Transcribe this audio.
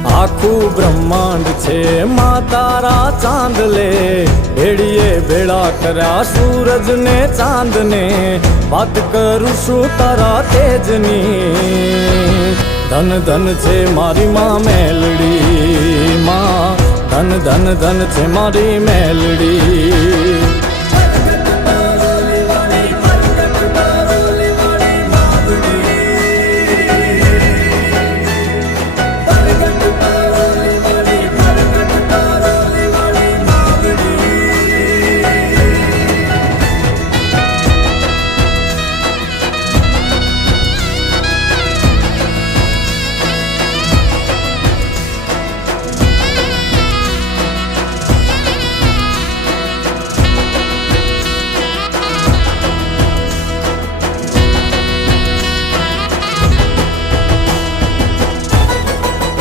આખું બ્રહ્માંડ છે માં તારા ચાંદલે, ભેળીએ ભેળા કર્યા સૂરજ ને ચાંદ ને, વાત કરું છું તારા તેજની। ધન ધન છે મારી માં મેલડી, માં ધન ધન ધન છે મારી મેલડી।